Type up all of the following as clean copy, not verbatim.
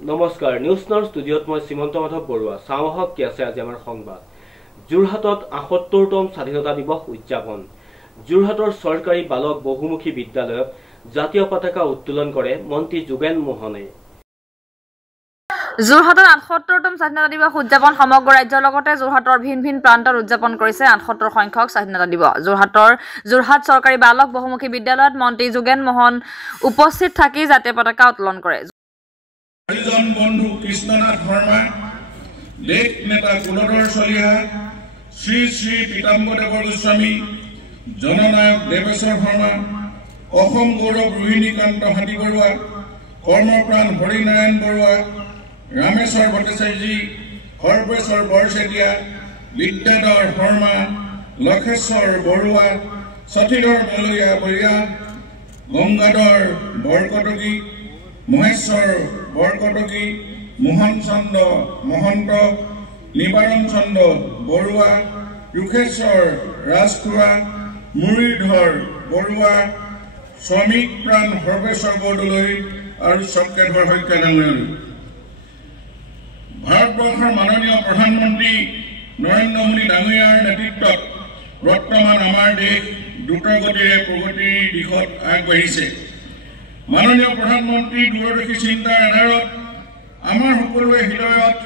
নমস্কাৰ news now ষ্টুডিঅ'ত মই শ্ৰীমন্ত মাধৱ বৰুৱা চাওহক কি আছে আজি আমাৰ সংবাদ যোৰহাটত ৭৮তম স্বাধীনতা দিৱস উদযাপন যোৰহাটৰ চৰকাৰী বালক বহুমুখী বিদ্যালয়ত জাতীয় পতাকা উত্তোলন কৰে মন্ত্ৰী যোগেন মোহনে যোৰহাটৰ ৭৮তম স্বাধীনতা দিৱস উদযাপন সমগ্ৰ ৰাজ্যৰ লগতে যোৰহাটৰ ভিন ভিন প্ৰান্তত উদযাপন কৰিছে ৭৮ সংখ্যক স্বাধীনতা দিৱস যোৰহাট চৰকাৰী বালক বহুমুখী বিদ্যালয়ত মন্ত্ৰী যোগেন মোহন উপস্থিত থাকি জাতীয় পতাকা উত্তোলন কৰে হৰিজন বন্ধু কৃষ্ণনাথ শৰ্মা দেশ নেতা কুলধৰ চলিহা শ্ৰী শ্ৰী পীতাম্বৰদেৱ গোস্বামী জননায়ক দেৱেশ্বৰ শৰ্মা অসম গৌৰৱ ৰোহিণীকান্ত হাতীবৰুৱা কৰ্মপ্ৰাণ হৰিনাৰায়ণ বৰুৱা ৰামেশ্বৰ ভট্টাচাৰ্যী সৰ্বেশ্বৰ বৰচেতিয়া বিদ্যাধৰ শৰ্মা লক্ষেশ্বৰ বৰুৱা সতীধৰ মলয়া বৰিয়া গংগাধৰ বৰকটকী মহেশ্বৰ বৰকটকী মোহন চন্দ্ৰ মহন্ত নিবাৰণ চন্দ্ৰ বৰুৱা ৰুখেশ্বৰ ৰাজখোৱা মুৰীধৰ বৰুৱা শ্ৰমিক প্ৰাণ সৰ্বেশ্বৰ বৰদলৈ আৰু চক্ৰেধৰ শইকীয়া ডাঙৰীয়ালৈ ভাৰতবৰ্ষৰ মাননীয় প্ৰধানমন্ত্ৰী নৰেন্দ্ৰ মোদী ডাঙৰীয়াৰ নেতৃত্বত বৰ্তমান আমাৰ দেশ দ্ৰুতগতিৰে প্ৰগতিৰ দিশত আগবাঢ়িছে মাননীয় প্ৰধানমন্ত্ৰী দূৰদৰ্শী চিন্তাৰ আধাৰত আমাৰ সকলোৰে হৃদয়ত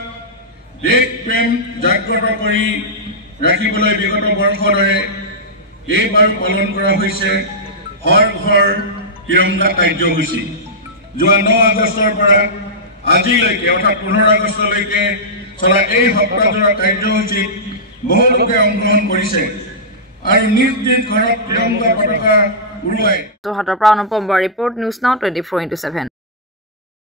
দেশ প্ৰেম জাগ্ৰত কৰি ৰাখিবলৈ বিগত বৰ্ষৰ দৰে এইবাৰো পালন কৰা হৈছে হৰ ঘৰ তিৰংগা কাৰ্যসূচী যোৱা 9 আগষ্টৰ পৰা আজিলৈকে অৰ্থাৎ 15 আগষ্টলৈকে চলা এই সপ্তাহজোৰা কাৰ্যসূচীত বহু লোকে অংশগ্ৰহণ কৰিছে আৰু নিজ নিজ ঘৰত তিৰংগা পতাকা উৰুৱাই যোৰহাটৰ পৰা অনুপম বৰা ৰিপৰ্ট নিউজ নাও 24/7